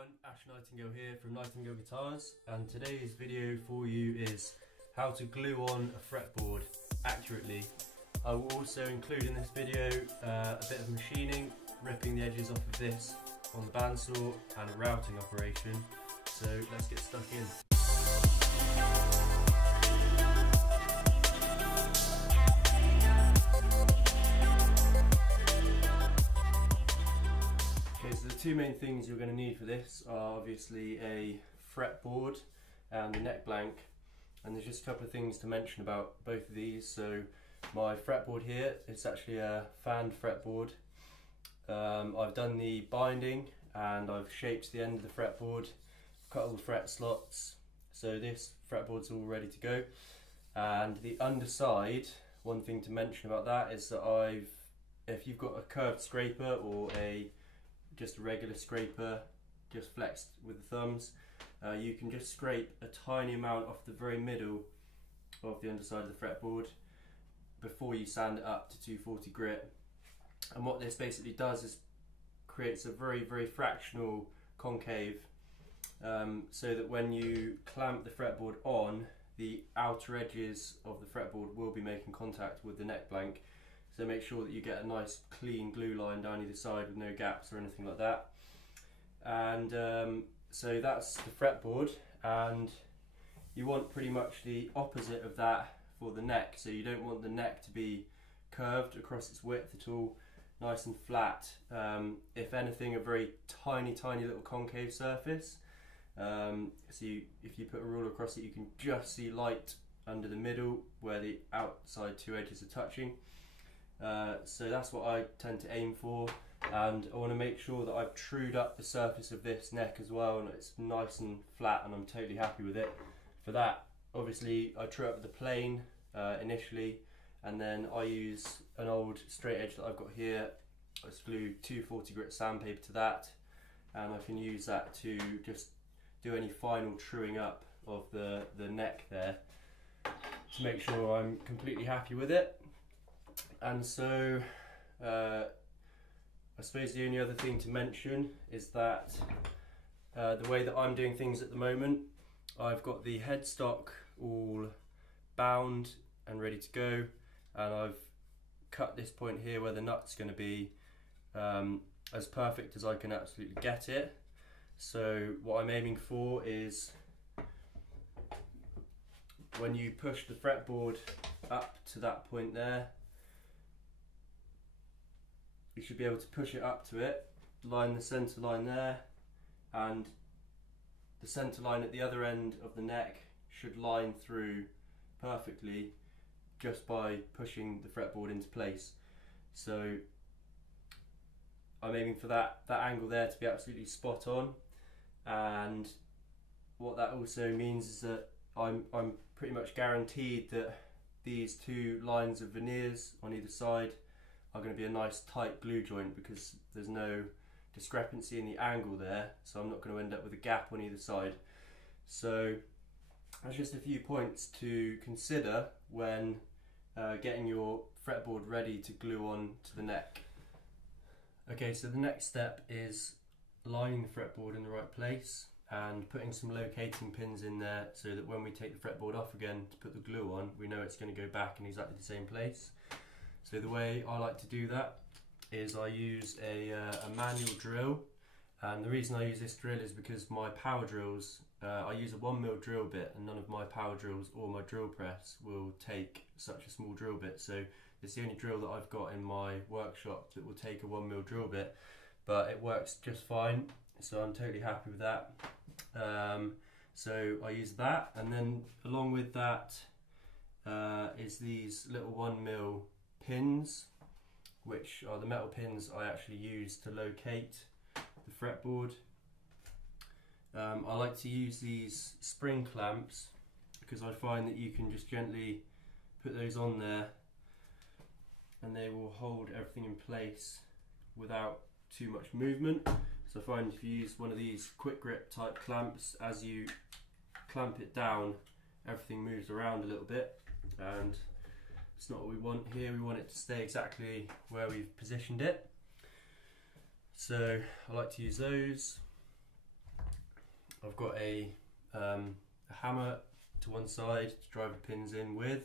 everyone, Ash Nightingale here from Nightingale Guitars, and today's video for you is how to glue on a fretboard accurately. I will also include in this video a bit of machining, ripping the edges off of this on the bandsaw and a routing operation. So let's get stuck in. So the two main things you're going to need for this are obviously a fretboard and a neck blank, and there's just a couple of things to mention about both of these. So my fretboard here, it's actually a fanned fretboard. I've done the binding and I've shaped the end of the fretboard, cut all the fret slots, so this fretboard's all ready to go. And the underside, one thing to mention about that is that if you've got a curved scraper or just a regular scraper, just flexed with the thumbs, you can just scrape a tiny amount off the very middle of the underside of the fretboard before you sand it up to 240 grit. And what this basically does is creates a very, very fractional concave, so that when you clamp the fretboard on, the outer edges of the fretboard will be making contact with the neck blank. So make sure that you get a nice clean glue line down either side with no gaps or anything like that. And so that's the fretboard, and you want pretty much the opposite of that for the neck. So you don't want the neck to be curved across its width at all, nice and flat. If anything, a very tiny little concave surface. If you put a ruler across it, you can just see light under the middle where the outside two edges are touching. So that's what I tend to aim for, and I want to make sure that I've trued up the surface of this neck as well, and it's nice and flat, and I'm totally happy with it. For that, obviously I true up the plane initially, and then I use an old straight edge that I've got here. I just glue 240 grit sandpaper to that, and I can use that to just do any final truing up of the neck there to make sure I'm completely happy with it. And so I suppose the only other thing to mention is that the way that I'm doing things at the moment, I've got the headstock all bound and ready to go, and I've cut this point here where the nut's going to be as perfect as I can absolutely get it. So what I'm aiming for is when you push the fretboard up to that point there, you should be able to push it up to it, line the centre line there, and the centre line at the other end of the neck should line through perfectly just by pushing the fretboard into place. So I'm aiming for that angle there to be absolutely spot on, and what that also means is that I'm pretty much guaranteed that these two lines of veneers on either side are going to be a nice tight glue joint, because there's no discrepancy in the angle there, so I'm not going to end up with a gap on either side. So that's just a few points to consider when getting your fretboard ready to glue on to the neck. Okay, so the next step is lining the fretboard in the right place and putting some locating pins in there so that when we take the fretboard off again to put the glue on, we know it's going to go back in exactly the same place. So the way I like to do that is I use a manual drill, and the reason I use this drill is because my power drills, I use a 1mm drill bit, and none of my power drills or my drill press will take such a small drill bit. So it's the only drill that I've got in my workshop that will take a 1mm drill bit, but it works just fine, so I'm totally happy with that. So I use that, and then along with that is these little 1mm pins, which are the metal pins I actually use to locate the fretboard. I like to use these spring clamps because I find that you can just gently put those on there and they will hold everything in place without too much movement. So I find if you use one of these quick grip type clamps, as you clamp it down, everything moves around a little bit, and it's not what we want here. We want it to stay exactly where we've positioned it. So I like to use those. I've got a hammer to one side to drive the pins in with,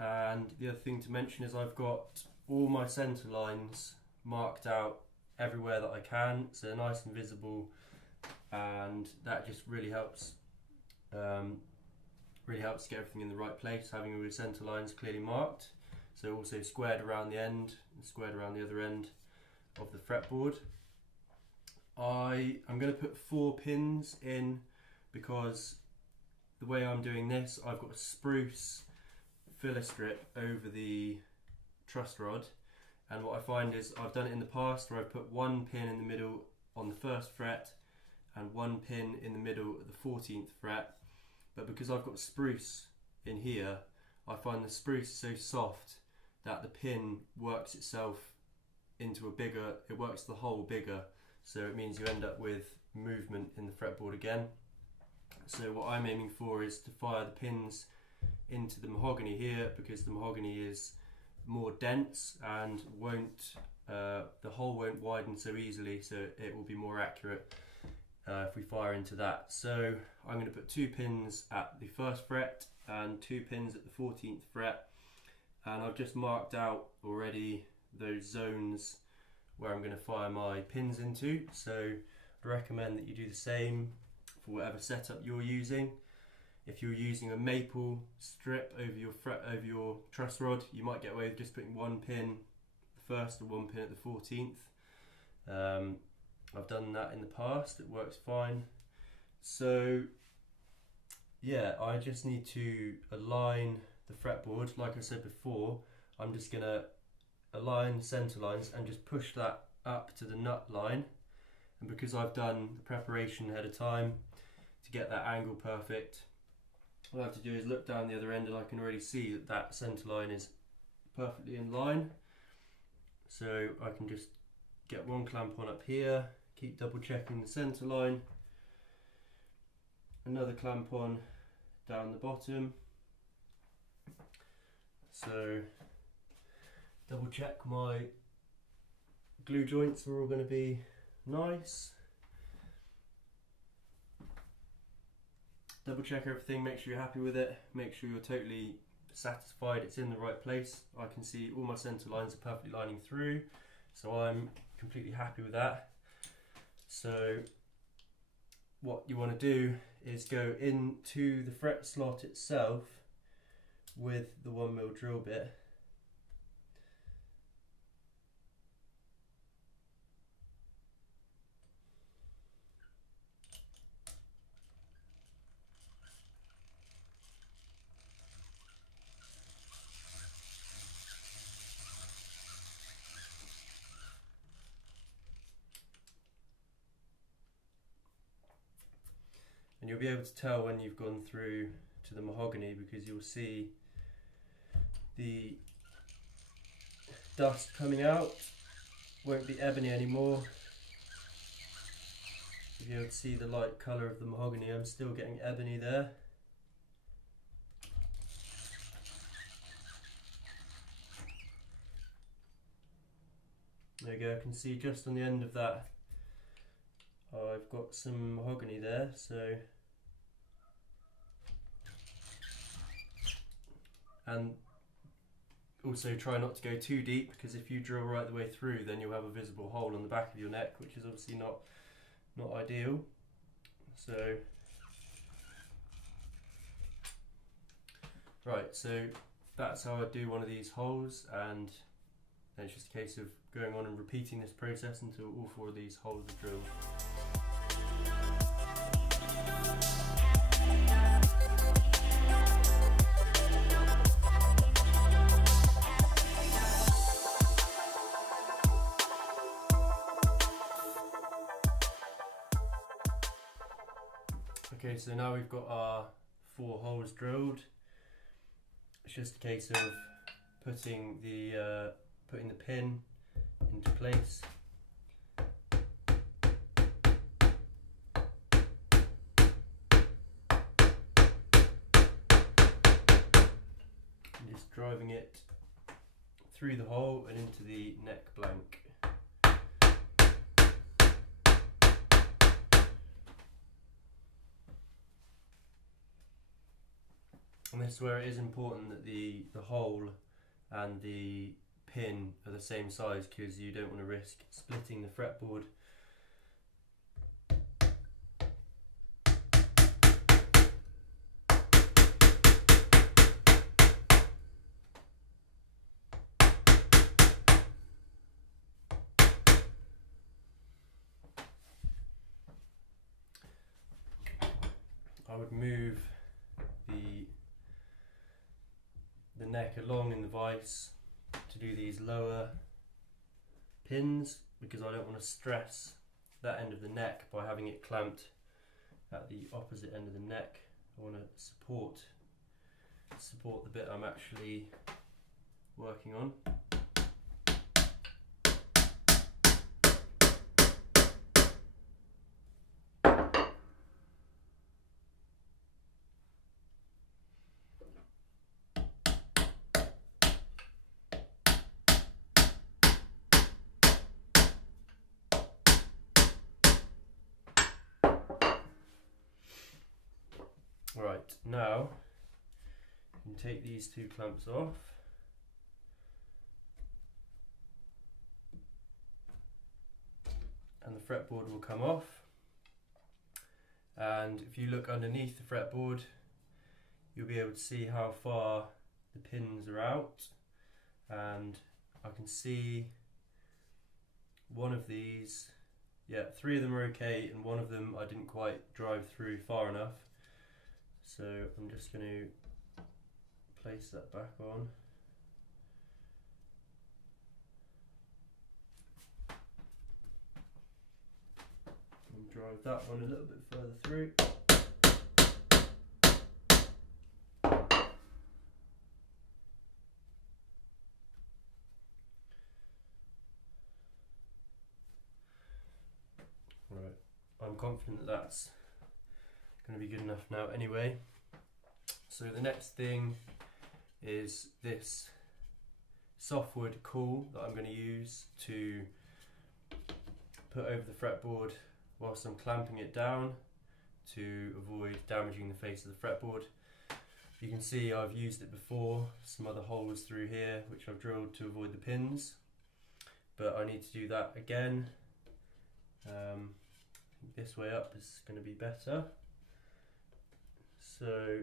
and the other thing to mention is I've got all my centre lines marked out everywhere that I can, so they're nice and visible, and that just really helps get everything in the right place, having all your centre lines clearly marked. So also squared around the end and squared around the other end of the fretboard. I'm going to put 4 pins in because the way I'm doing this, I've got a spruce filler strip over the truss rod, and what I find is I've done it in the past where I've put 1 pin in the middle on the 1st fret and 1 pin in the middle at the 14th fret, but because I've got spruce in here, I find the spruce so soft that the pin works itself into a bigger, it works the hole bigger, so it means you end up with movement in the fretboard again. So what I'm aiming for is to fire the pins into the mahogany here, because the mahogany is more dense and the hole won't widen so easily, so it will be more accurate if we fire into that. So I'm going to put 2 pins at the 1st fret and 2 pins at the 14th fret, and I've just marked out already those zones where I'm going to fire my pins into, so I recommend that you do the same for whatever setup you're using. If you're using a maple strip over your truss rod, you might get away with just putting 1 pin at the 1st and 1 pin at the 14th. I've done that in the past, it works fine. So yeah, I just need to align the fretboard. Like I said before, I'm just going to align the centre lines and just push that up to the nut line, and because I've done the preparation ahead of time to get that angle perfect, all I have to do is look down the other end and I can already see that that centre line is perfectly in line. So I can just get 1 clamp on up here, keep double checking the centre line, another clamp on down the bottom, so double check my glue joints are all going to be nice. Double check everything, make sure you're happy with it, make sure you're totally satisfied it's in the right place. I can see all my centre lines are perfectly lining through, so I'm completely happy with that. So what you want to do is go into the fret slot itself with the 1mm drill bit. And you'll be able to tell when you've gone through to the mahogany, because you'll see the dust coming out, won't be ebony anymore. You'll be able to see the light colour of the mahogany. I'm still getting ebony there. There you go, I can see just on the end of that I've got some mahogany there, so, and also try not to go too deep, because if you drill right the way through then you'll have a visible hole on the back of your neck, which is obviously not ideal. So right, so that's how I do one of these holes, and then it's just a case of going on and repeating this process until all 4 of these holes are drilled. Okay, so now we've got our 4 holes drilled. It's just a case of putting the pin into place. And just driving it through the hole and into the neck blank. And this is where it is important that the hole and the pin are the same size, because you don't want to risk splitting the fretboard. I would move the neck along in the vise to do these lower pins, because I don't want to stress that end of the neck by having it clamped at the opposite end of the neck. I want to support the bit I'm actually working on. Right, now you can take these two clamps off, and the fretboard will come off. And if you look underneath the fretboard, you'll be able to see how far the pins are out, and I can see one of these, yeah, 3 of them are okay, and one of them I didn't quite drive through far enough. So I'm just going to place that back on. And drive that one a little bit further through. Right, I'm confident that that's going to be good enough now anyway. So the next thing is this softwood caul that I'm going to use to put over the fretboard whilst I'm clamping it down to avoid damaging the face of the fretboard. You can see I've used it before, some other holes through here which I've drilled to avoid the pins, but I need to do that again. I think this way up is going to be better. So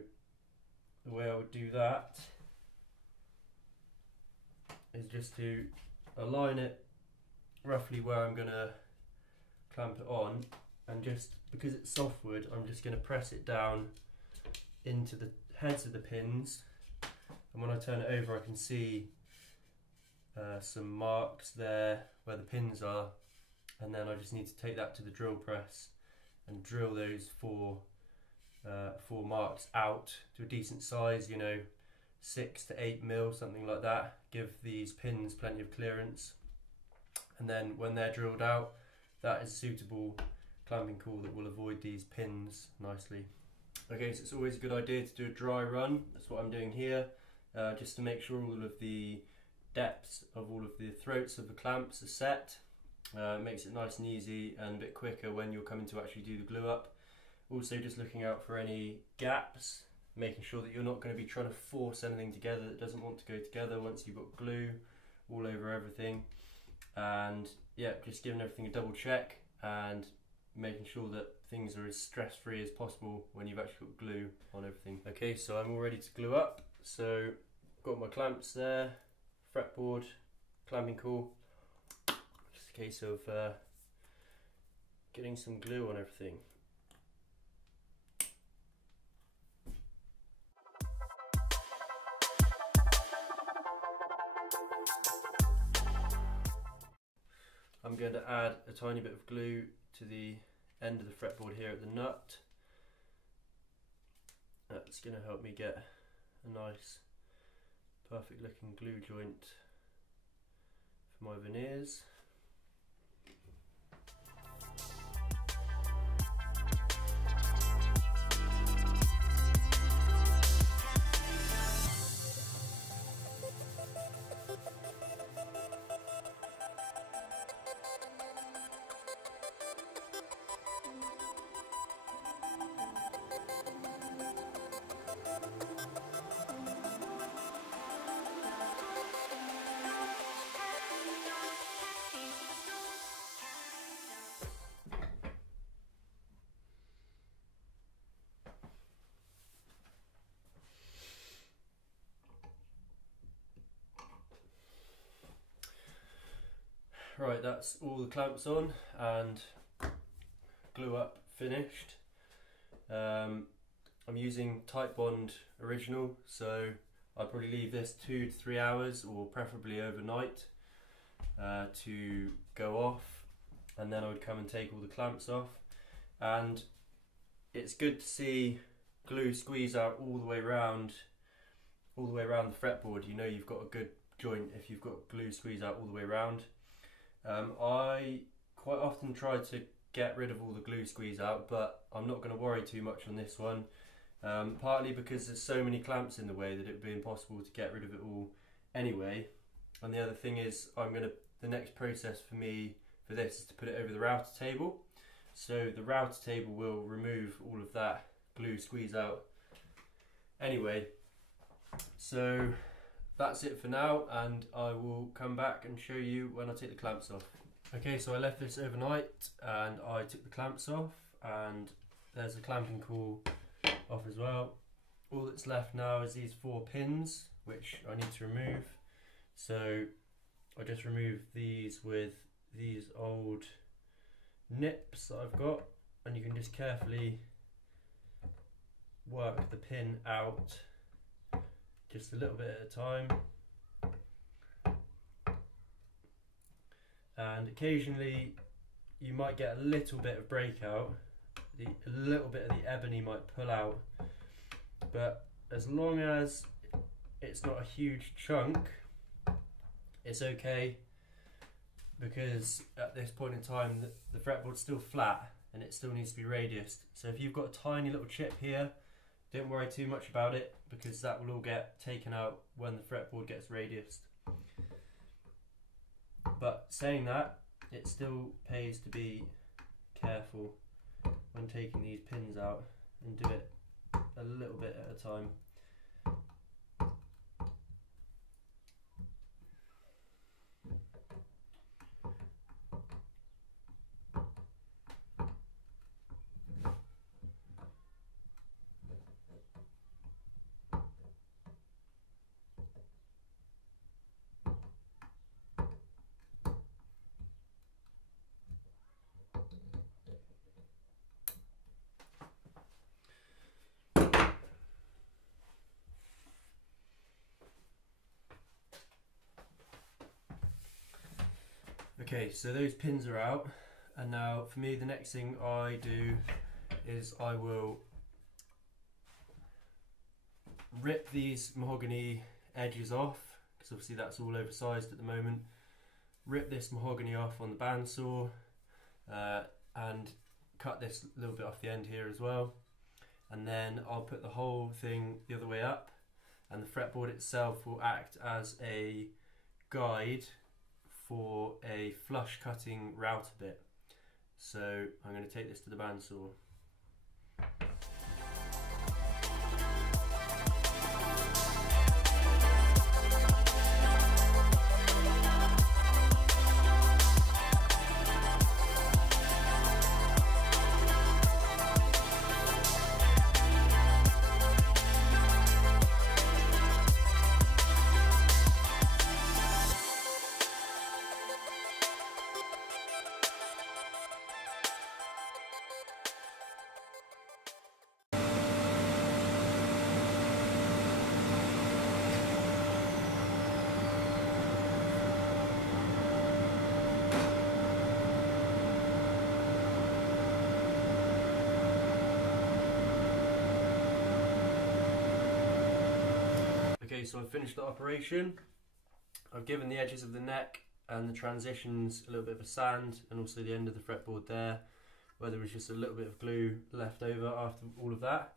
the way I would do that is just to align it roughly where I'm going to clamp it on, and just because it's softwood, I'm just going to press it down into the heads of the pins, and when I turn it over I can see some marks there where the pins are, and then I just need to take that to the drill press and drill those four marks out to a decent size, you know, 6 to 8 mil, something like that. Give these pins plenty of clearance, and then when they're drilled out, that is suitable clamping caul that will avoid these pins nicely. Okay, so it's always a good idea to do a dry run. That's what I'm doing here, just to make sure all of the depths of all of the throats of the clamps are set. It makes it nice and easy and a bit quicker when you're coming to actually do the glue up. Also, just looking out for any gaps, making sure that you're not going to be trying to force anything together that doesn't want to go together once you've got glue all over everything. And yeah, just giving everything a double check and making sure that things are as stress-free as possible when you've actually got glue on everything. Okay, so I'm all ready to glue up. So got my clamps there, fretboard, clamping caul. Just a case of getting some glue on everything. I'm going to add a tiny bit of glue to the end of the fretboard here at the nut. That's going to help me get a nice perfect looking glue joint for my veneers. Right, that's all the clamps on and glue up finished. I'm using Titebond original, so I'd probably leave this 2 to 3 hours, or preferably overnight, to go off, and then I would come and take all the clamps off. And it's good to see glue squeeze out all the way around the fretboard. You know you've got a good joint if you've got glue squeeze out all the way around. I quite often try to get rid of all the glue squeeze out, but I'm not going to worry too much on this one, partly because there's so many clamps in the way that it would be impossible to get rid of it all anyway. And the other thing is, the next process for me for this is to put it over the router table. So the router table will remove all of that glue squeeze out anyway. So that's it for now, and I will come back and show you when I take the clamps off. Okay, so I left this overnight and I took the clamps off, and there's a clamping coil off as well. All that's left now is these 4 pins, which I need to remove. So I just remove these with these old nips that I've got, and you can just carefully work the pin out just a little bit at a time. And occasionally you might get a little bit of breakout, a little bit of the ebony might pull out, but as long as it's not a huge chunk, it's okay, because at this point in time the fretboard's still flat and it still needs to be radiused. So if you've got a tiny little chip here, don't worry too much about it, because that will all get taken out when the fretboard gets radiused. But saying that, it still pays to be careful when taking these pins out, and do it a little bit at a time. Okay, so those pins are out, and now for me the next thing I do is I will rip these mahogany edges off, because obviously that's all oversized at the moment. Rip this mahogany off on the bandsaw, and cut this little bit off the end here as well, and then I'll put the whole thing the other way up, and the fretboard itself will act as a guide for a flush cutting router bit. So I'm going to take this to the bandsaw. Okay, so I've finished the operation. I've given the edges of the neck and the transitions a little bit of a sand, and also the end of the fretboard there, where there was just a little bit of glue left over after all of that.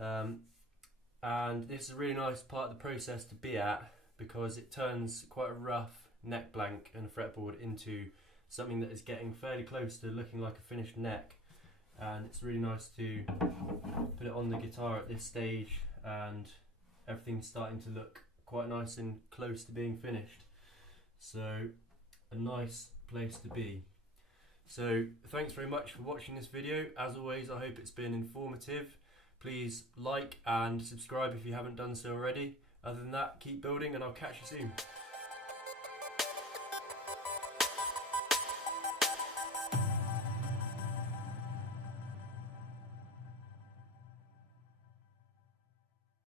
And this is a really nice part of the process to be at, because it turns quite a rough neck blank and a fretboard into something that is getting fairly close to looking like a finished neck. And it's really nice to put it on the guitar at this stage, and everything's starting to look quite nice and close to being finished. So a nice place to be. So thanks very much for watching this video. As always, I hope it's been informative. Please like and subscribe if you haven't done so already. Other than that, keep building, and I'll catch you soon.